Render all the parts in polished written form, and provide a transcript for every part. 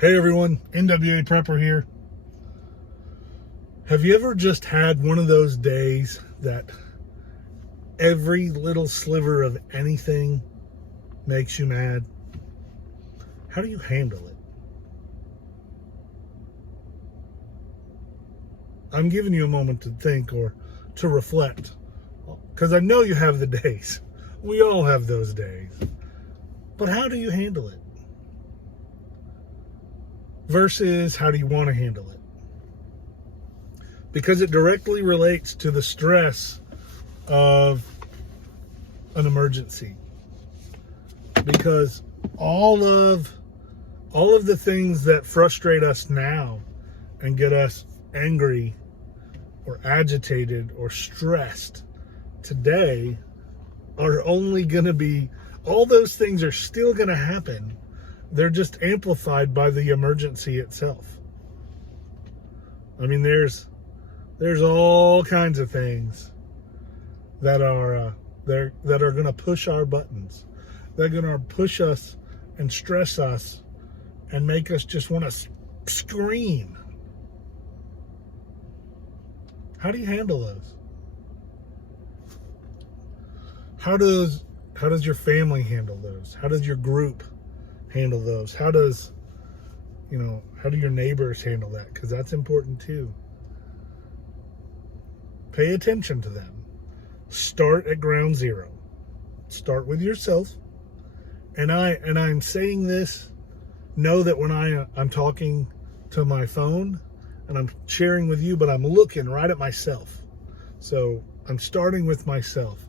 Hey everyone, NWA Prepper here. Have you ever just had one of those days that every little sliver of anything makes you mad? How do you handle it? I'm giving you a moment to think or to reflect, because I know you have the days. We all have those days. But how do you handle it? Versus how do you want to handle it? Because it directly relates to the stress of an emergency. Because all of the things that frustrate us now and get us angry or agitated or stressed today are only going to be, all those things are still going to happen. They're just amplified by the emergency itself. I mean, there's all kinds of things that are going to push our buttons. They're going to push us and stress us and make us just want to scream. How do you handle those? How does your family handle those? How does your group handle those? How do your neighbors handle that? Because that's important too. Pay attention to them. Start at ground zero. Start with yourself. And I'm saying this, know that when I'm talking to my phone and I'm sharing with you, but I'm looking right at myself. So I'm starting with myself.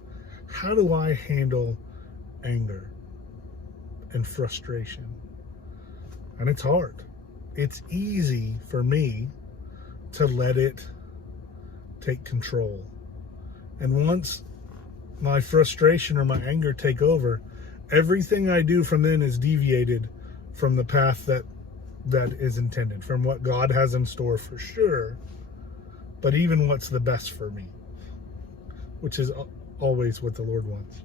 How do I handle anger and frustration? And it's hard. It's easy for me to let it take control. And once my frustration or my anger take over, everything I do from then is deviated from the path that is intended, from what God has in store for sure, but even what's the best for me, which is always what the Lord wants.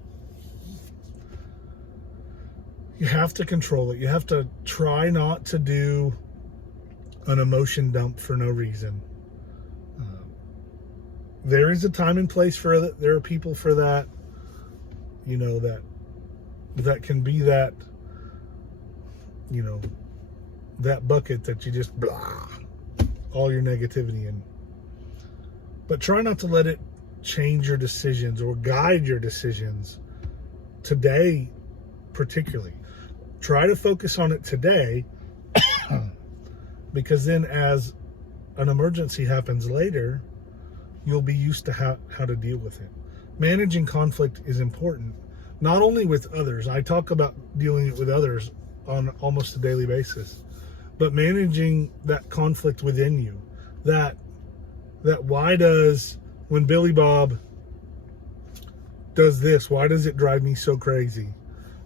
You have to control it. You have to try not to do an emotion dump for no reason. There is a time and place for that. There are people for that, that can be that, that bucket that you just blah, all your negativity in. But try not to let it change your decisions or guide your decisions today, particularly. Try to focus on it today, because then as an emergency happens later, you'll be used to how to deal with it. Managing conflict is important, not only with others. I talk about dealing it with others on almost a daily basis, but managing that conflict within you. That why does, when Billy Bob does this, why does it drive me so crazy?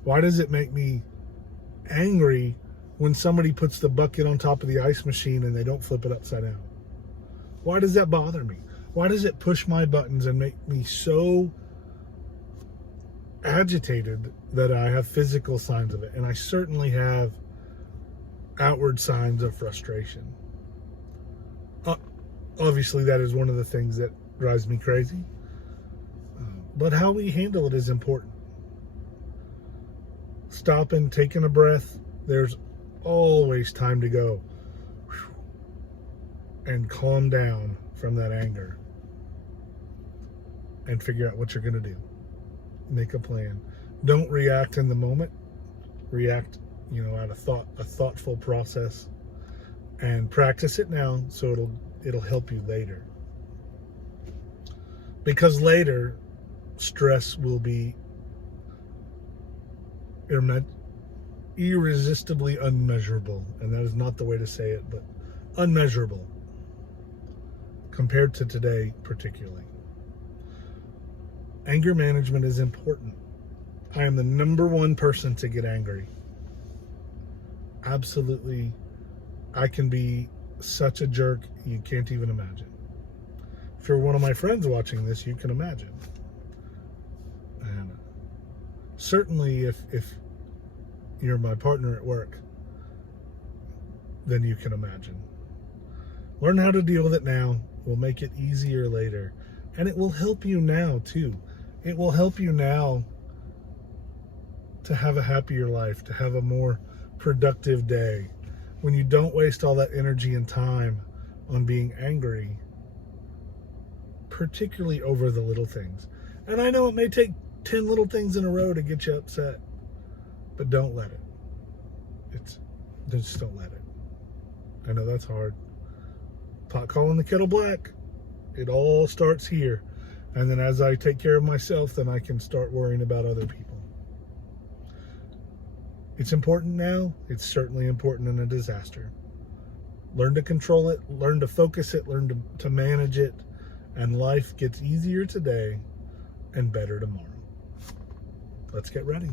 Why does it make me angry when somebody puts the bucket on top of the ice machine and they don't flip it upside down? Why does that bother me? Why does it push my buttons and make me so agitated that I have physical signs of it? And I certainly have outward signs of frustration. Obviously, that is one of the things that drives me crazy. But how we handle it is important. Stopping, taking a breath. There's always time to go and calm down from that anger and figure out what you're going to do. Make a plan. Don't react in the moment. React, out of a thoughtful process, and practice it now so it'll help you later. Because later, stress will be irresistibly unmeasurable, and that is not the way to say it, but unmeasurable compared to today, particularly. Anger management is important. I am the number one person to get angry. Absolutely. I can be such a jerk you can't even imagine. If you're one of my friends watching this, you can imagine. And certainly if you're my partner at work, than you can imagine. Learn how to deal with it now. Will make it easier later. And it will help you now, too. It will help you now to have a happier life, to have a more productive day. When you don't waste all that energy and time on being angry, particularly over the little things. And I know it may take 10 little things in a row to get you upset, but don't let it. Just don't let it. I know that's hard. Pot calling the kettle black. It all starts here. And then as I take care of myself, then I can start worrying about other people. It's important now. It's certainly important in a disaster. Learn to control it, learn to focus it, learn to manage it, and life gets easier today and better tomorrow. Let's get ready.